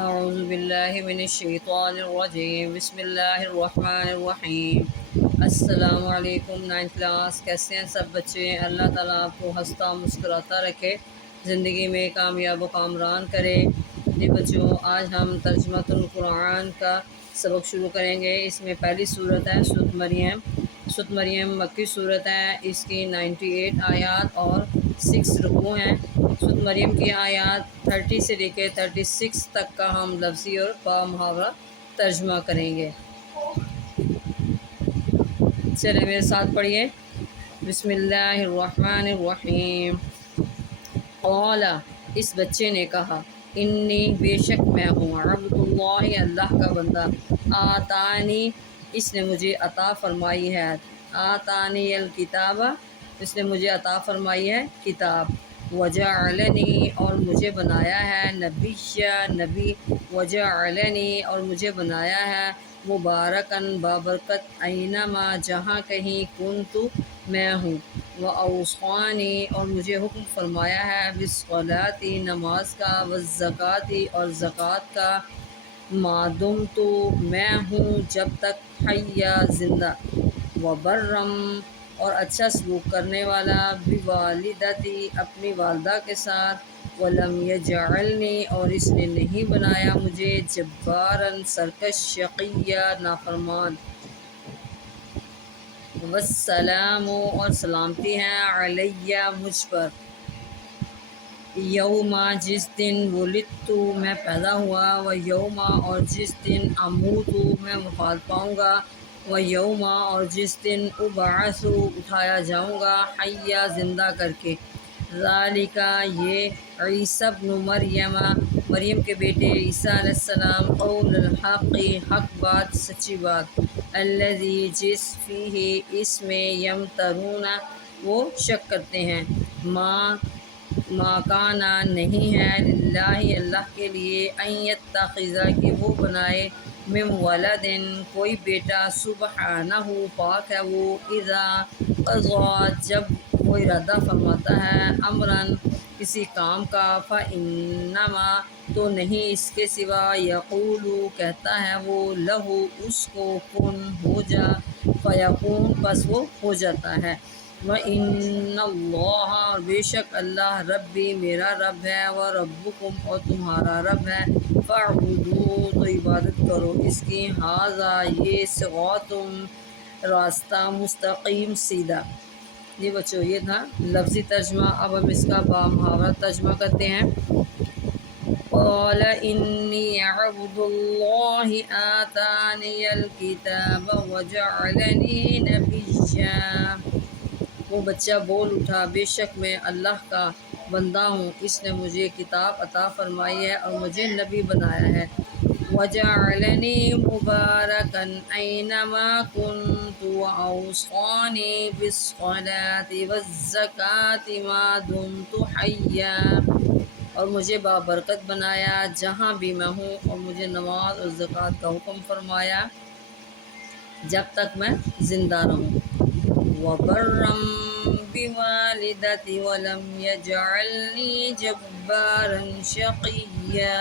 اعوذ باللہ من الشیطان الرجیم بسم اللہ الرحمن الرحیم۔ السلام علیکم 9th کلاس، کیسے ہیں سب بچے؟ اللہ تعالیٰ آپ کو ہنستا مسکراتا رکھے، زندگی میں کامیاب و کامران کرے۔ جی بچوں، آج ہم ترجمۃ القرآن کا سبق شروع کریں گے۔ اس میں پہلی صورت ہے سورۃ مریم۔ سورۃ مریم مکی صورت ہے، اس کی 98 آیات اور 6 رکوع ہیں۔ سورۃ مریم کی آیات 30 سے لے کے 36 تک کا ہم لفظی اور با محاورہ ترجمہ کریں گے۔ چلے میرے ساتھ پڑھیے۔ بسم اللہ الرحمن الرحیم۔ قال، اس بچے نے کہا، انی، بے شک میں ہوں، عبد اللہ، اللہ کا بندہ، آتانی، اس نے مجھے عطا فرمائی ہے، آتانی الکتاب، اس نے مجھے عطا فرمائی ہے کتاب، وجعلنی، اور مجھے بنایا ہے، نبی، نبی، وجعلنی، اور مجھے بنایا ہے، مبارکن، بابرکت، اینما، جہاں کہیں، کنتو، میں ہوں، واوصانی، اور مجھے حکم فرمایا ہے، بالصلاۃ، نماز کا، والزکوٰۃ، اور زکوٰۃ کا، ما دمت، میں ہوں جب تک، حیا، زندہ، وبرم، اور اچھا سلوک کرنے والا، بوالدتی، اپنی والدہ کے ساتھ، ولم یجعلنی، اور اس نے نہیں بنایا مجھے، جبارن، سرکش، شقیہ، نافرمان، والسلام، اور سلامتی ہے، علیہ، مجھ پر، یوم، جس دن، ولدت، میں پیدا ہوا، و یوم، اور جس دن، اموت، میں وفات پاؤں گا، و یوم، اور جس دن، ابعث، اٹھایا جاؤں گا، حیا، زندہ کر کے، ذالک، یہ، عیسی بن مریم، مریم کے بیٹے عیسیٰ علیہ السلام، قول الحق، حق بات، سچی بات، الذی، جس، فیہ، اس میں، یمترون، وہ شک کرتے ہیں، ما کانا، نہیں ہے، للہ، اللہ کے لیے، ان یتخذ، کہ وہ بنائے، من ولد، کوئی بیٹا، سبحانہ، پاک ہے وہ، اذا قضا، جب وہ ارادہ فرماتا ہے، امرن، کسی کام کا، فانما، تو نہیں اس کے سوا، یقول، کہتا ہے وہ، لہو، اس کو، کن، ہو جا، فیکون، پس وہ ہو جاتا ہے، وَإِنَّ اللَّهَ، اور بے شک اللہ، ربی، میرا رب ہے، وَرَبُّكُمْ، اور تمہارا رب ہے، فَاعْبُدُوهُ، تو عبادت کرو اس کی، ھذا، یہ، صراط، راستہ، مستقیم، سیدھا۔ یہ بچوں، یہ تھا لفظی ترجمہ۔ اب ہم اس کا با محاورہ ترجمہ کرتے ہیں۔ قال انی عبد اللہ آتانی الکتاب وجعلنی نبیا، وہ بچہ بول اٹھا، بے شک میں اللہ کا بندہ ہوں، اس نے مجھے کتاب عطا فرمائی ہے اور مجھے نبی بنایا ہے، وجعلنی مبارکا اینما کنت، واوصانی بالصلاۃ والزکوٰۃ ما دمت حیا، اور مجھے بابرکت بنایا جہاں بھی میں ہوں، اور مجھے نماز اور زکوٰۃ کا حکم فرمایا جب تک میں زندہ رہوں، وبرم بوالدتی ولم یجعلنی جبارا شقیا،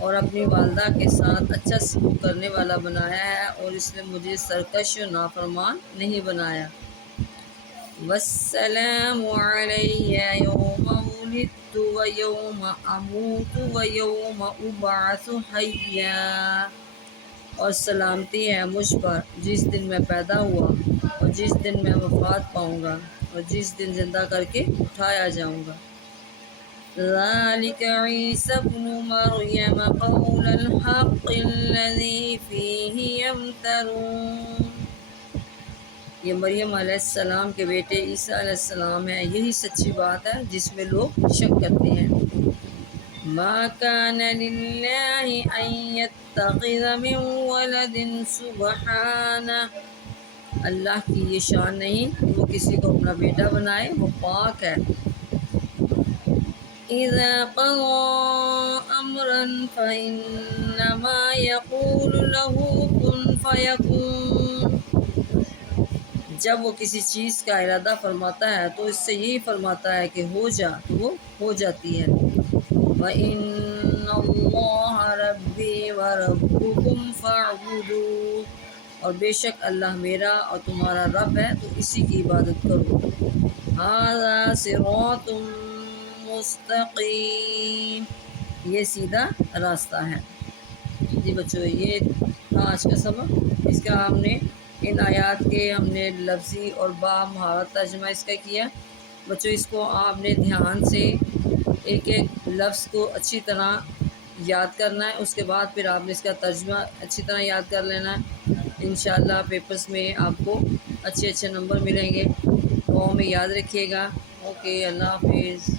اور اپنی والدہ کے ساتھ اچھا سلوک کرنے والا بنایا ہے، اور اس نے مجھے سرکش و نافرمان نہیں بنایا، والسلام علی یوم ولدت و یوم اموت و یوم ابعث حیا، اور سلامتی ہے مجھ پر جس دن میں پیدا ہوا، اور جس دن میں وفات پاؤں گا، اور جس دن زندہ کر کے اٹھایا جاؤں گا، ذالک عیسی ابن مریم قول الحق الذی فیہ یمترون، یہ مریم علیہ السلام کے بیٹے عیسیٰ علیہ السلام ہیں، یہی سچی بات ہے جس میں لوگ شک کرتے ہیں، ما کان للہ ان یتخذ من ولد سبحانہ، اللہ کی یہ شان نہیں کہ وہ کسی کو اپنا بیٹا بنائے، وہ پاک ہے، اذا قضى امرا فانما یقول له کن فیکون، جب وہ کسی چیز کا ارادہ فرماتا ہے تو اس سے یہی فرماتا ہے کہ ہو جا، تو وہ ہو جاتی ہے، وَإِنَّ اللہ ربی وربکم فاعبدوہ، اور بے شک اللہ میرا اور تمہارا رب ہے تو اسی کی عبادت کرو۔ ھذا صراط مستقیم، یہ سیدھا راستہ ہے۔ جی بچوں، یہ تھا آج کا سبق۔ اس کا ہم نے ان آیات کے لفظی اور با مہارت ترجمہ اس کا کیا۔ بچوں اس کو آپ نے دھیان سے ایک ایک لفظ کو اچھی طرح یاد کرنا ہے، اس کے بعد پھر آپ نے اس کا ترجمہ اچھی طرح یاد کر لینا ہے۔ انشاءاللہ پیپرز میں آپ کو اچھے نمبر ملیں گے، وہ ہمیں یاد رکھیے گا۔ اوکے، اللہ حافظ۔